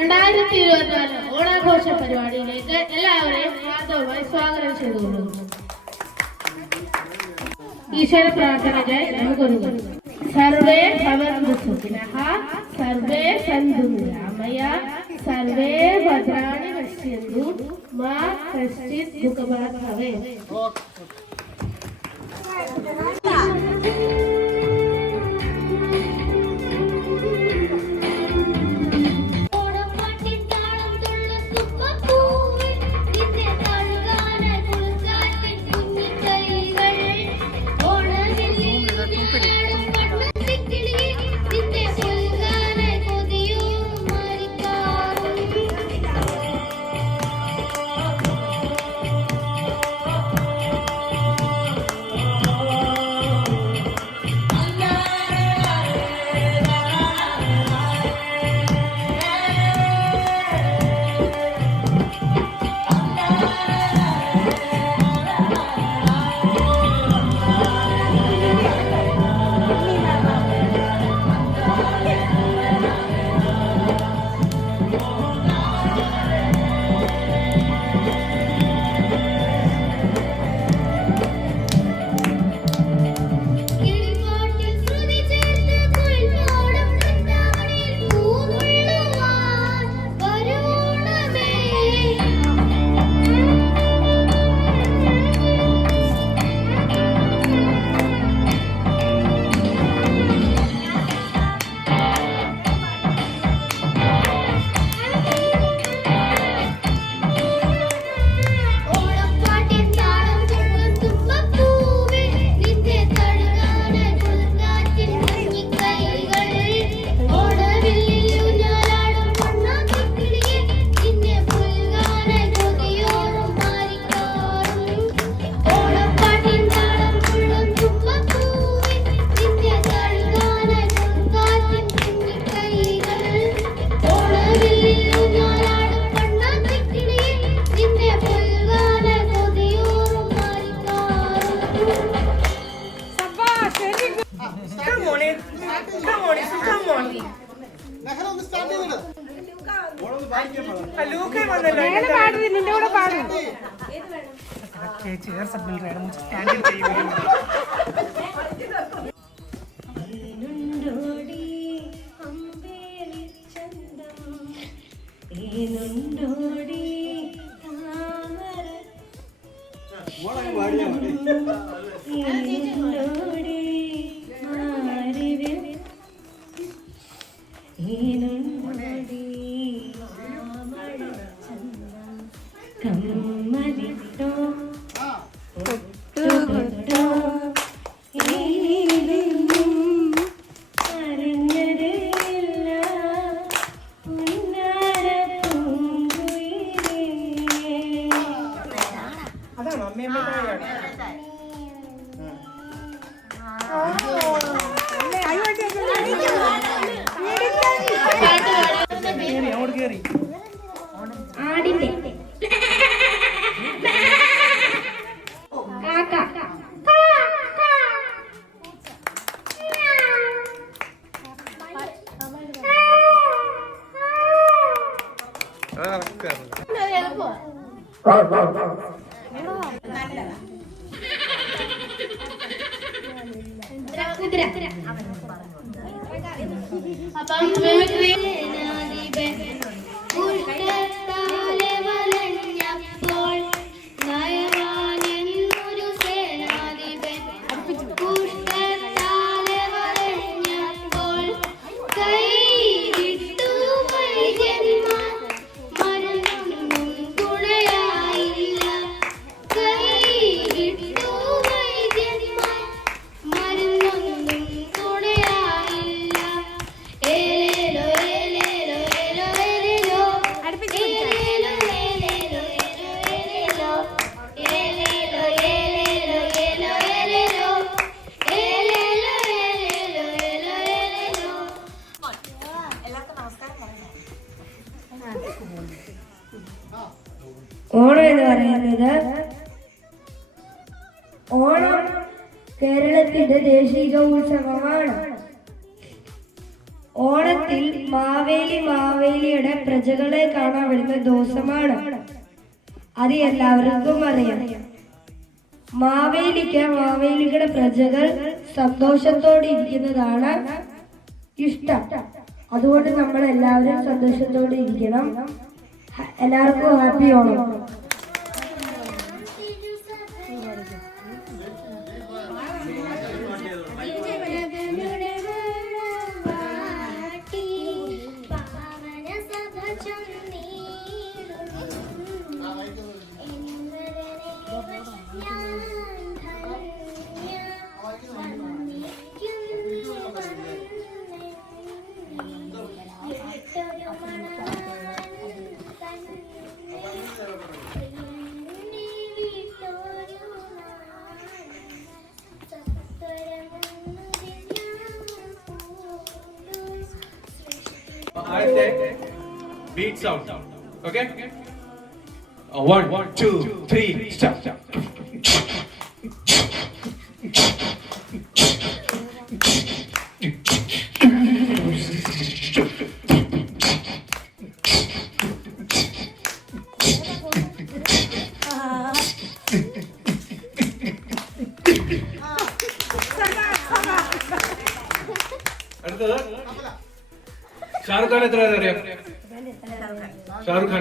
2024 ഓണാഘോഷ പരിപാടിയിലേക്ക് എല്ലാവരെയും ഹാർദവമായി സ്വാഗതം ചെയ്തുകൊള്ളുന്നു. ഈശ്വര പ്രാർത്ഥനയ്ക്കായി നമുക്കൊരുങ്ങും. സർവേ ഭവന്തു സുഖിനഃ, സർവേ സന്തു നിരാമയ, സർവേ ഭദ്രാണി പശ്യന്തു, മാ കശ്ചിത് ദുഃഖഭാഗ് ഭവേത്. ഓണം എന്ന് പറയുന്നത് ഓണം കേരളത്തിന്റെ ദേശീയ ഉത്സവമാണ്. ഓണത്തിൽ മാവേലിയുടെ പ്രജകളെ കാണാൻ വരുന്ന ദിവസമാണ്. അത് എല്ലാവർക്കും അറിയാം. മാവേലിയുടെ പ്രജകൾ സന്തോഷത്തോടെ ഇരിക്കുന്നതാണ് ഇഷ്ടം. അതുകൊണ്ട് നമ്മൾ എല്ലാവരും സന്തോഷത്തോടെ ഇരിക്കണം. എല്ലാവർക്കും happy Onam. I'll take beat sound. Okay? 1, 2, 3, start. Shahrukh Khan इतना रहा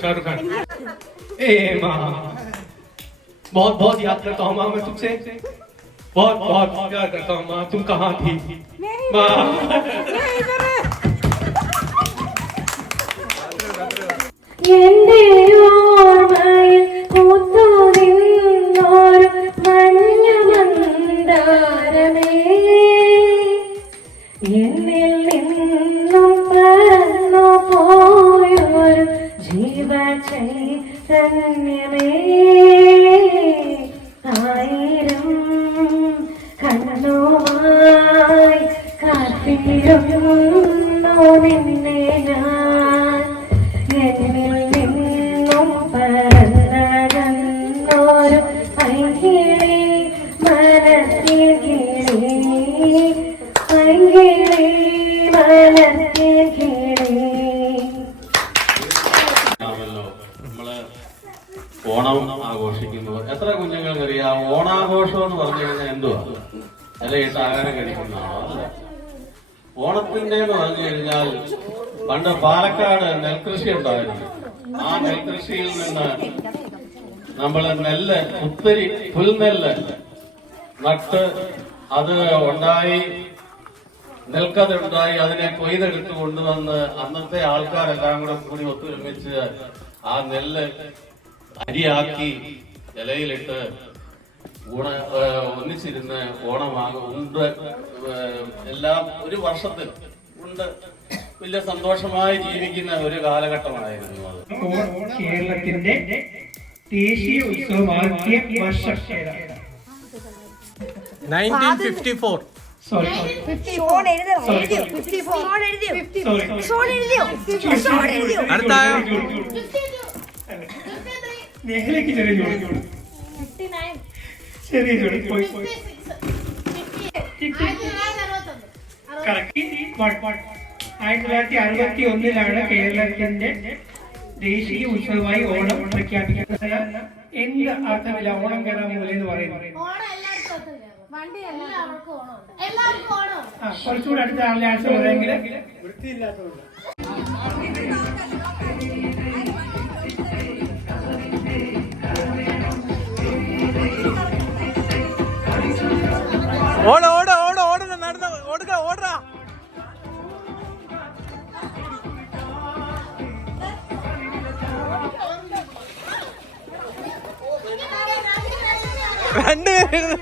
शाहरुख खान ए माँ बहुत बहुत याद करता हूँ माँ मैं तुमसे बहुत बहुत प्यार करता हूँ माँ तुम कहाँ थी माँ ഓണം ആഘോഷിക്കുന്നു. എത്ര കുഞ്ഞുങ്ങൾക്കറിയാം ഓണാഘോഷം എന്ന് പറഞ്ഞു കഴിഞ്ഞാൽ എന്തുവാ? ഇലയിട്ട് ആഹാരം കഴിക്കുന്നതാണോ? അല്ല. ഓണത്തിന്റെ എന്ന് പറഞ്ഞു കഴിഞ്ഞാൽ പണ്ട് പാലക്കാട് നെൽകൃഷി ഉണ്ടായിരുന്നു. ആ നെൽകൃഷിയിൽ നിന്ന് നമ്മൾ നെല്ല് ഒത്തിരി പുൽനെല്ല് നട്ട് അത് ഉണ്ടായി നെൽക്കതുണ്ടായി അതിനെ കൊയ്തെടുത്ത് കൊണ്ടുവന്ന് അന്നത്തെ ആൾക്കാരെല്ലാം കൂടി ഒത്തൊരുമിച്ച് ആ നെല്ല് അരിയാക്കി ഇലയിലിട്ട് ഒന്നിച്ചിരുന്ന് ഉണ്ട് എല്ലാം ഒരു വർഷത്തിൽ ഉണ്ട് വലിയ സന്തോഷമായി ജീവിക്കുന്ന ഒരു കാലഘട്ടമായിരുന്നു അത്. കേരളത്തിന്റെ ദേശീയ ഉത്സവമാക്കിയ വർഷം 1954. അടുത്തായോ? മേഖലയ്ക്ക് ചെറിയ ജോലി ചെറിയ ജോലി പോയി കറക്റ്റ് 1961 കേരളത്തിന്റെ ദേശീയ ഉത്സവമായി ഓണം പ്രഖ്യാപിക്കുന്നത്. എന്ത് അർത്ഥമില്ല ഓണം കയറാൻ മൂലം എന്ന് പറയുന്നത്. കുറച്ചുകൂടെ അടുത്ത ആളുടെ ആൻസർ പറയുമെങ്കിൽ ഓട ഓട ഓട ഓട നടന്ന ഓടുക ഓടാ രണ്ടുപേരും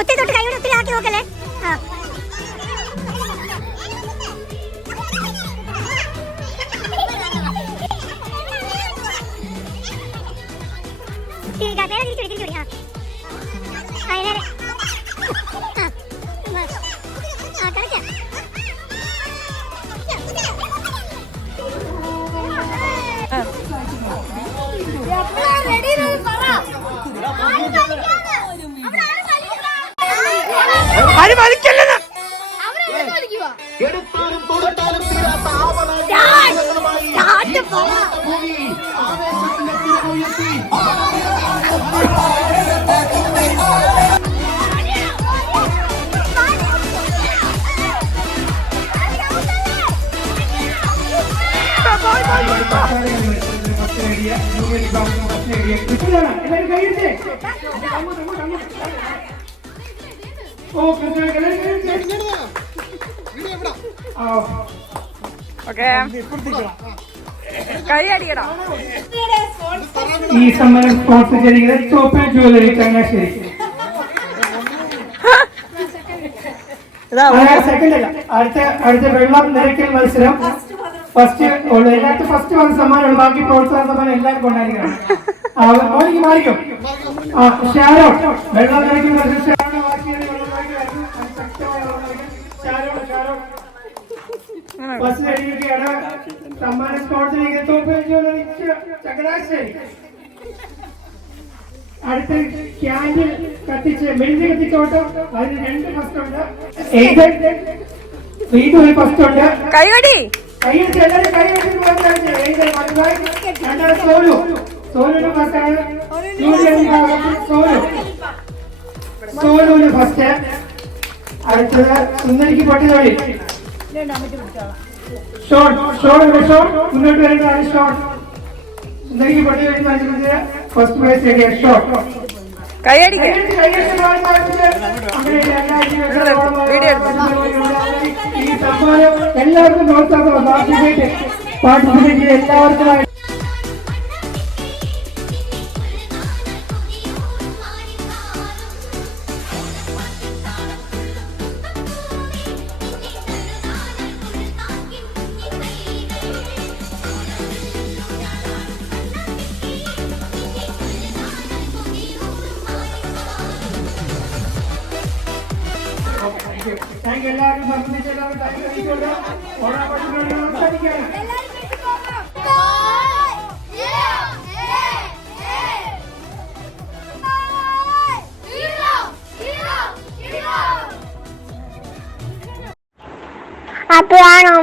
ഒത്തിരി തൊട്ട് കൈ ഒത്തിരി ആക്കി നോക്കല്ലേ. ആരും വലിക്കല്ലെന്ന്. എടുത്താലും കൊടുത്താലും തീരാത്ത ആവണമായി ആവേശത്തിന്റെ തിരുമുയർത്തി ഈ സമ്മാനം സ്പോൺസർ ചെയ്തിരിക്കുന്നത് ചോപ്പ ജ്വല്ലറി ചങ്ങനാശ്ശേരി. സെക്കൻഡ് അല്ല, അടുത്ത വെള്ളം നിരക്കൽ മത്സരം ഫസ്റ്റ് എല്ലാവർക്കും ഫസ്റ്റ് വന്ന സമ്മാനമാണ്. ബാക്കി പ്രോത്സാഹന സമ്മാനം എല്ലാവർക്കും ഉണ്ടായിരിക്കണം. മാറിക്കും. ഷാരോ വെള്ളം നിരക്കൽ മത്സരം ബസ് കഴിയുകയാണ്. സമ്മാനം സ്പോൺസർ ചെയ്ത് ചോപ്പ ജ്വല്ലറി ചങ്ങനാശ്ശേരി. അടുത്ത് ക്യാൻഡിൽ കത്തിച്ച് മെഴുതി കത്തിച്ചോട്ടം. അതിന് 2 ഫസ്റ്റ് ഉണ്ട്. വീണ്ടും ഒരു ഫസ്റ്റ് ഉണ്ട്. കൈവടി എല്ലാവരും കൈ രണ്ടാമത് സോലുവിന്റെ ഫസ്റ്റാണ്. സോലുവിന്റെ ഫസ്റ്റ്. അടുത്തത് സുന്ദരിക്ക് പൊട്ടിത്തോളി. മുന്നോട്ട് വരുന്നതാണ് ഷോർട്ട്. സുന്ദരിക്ക് പൊട്ടി വരുന്ന ഫസ്റ്റ് പ്രൈസ് നേടിയ ഷോർട്ട്. കൈയടിക്ക ഈ സമ്മാനം എല്ലാവർക്കും പ്രോത്സാഹനം. പാർട്ടിസിപ്പേറ്റ് ചെയ്ത് എല്ലാവർക്കും എല്ലാവരും സംബന്ധിച്ച് അപ്പോഴാണ്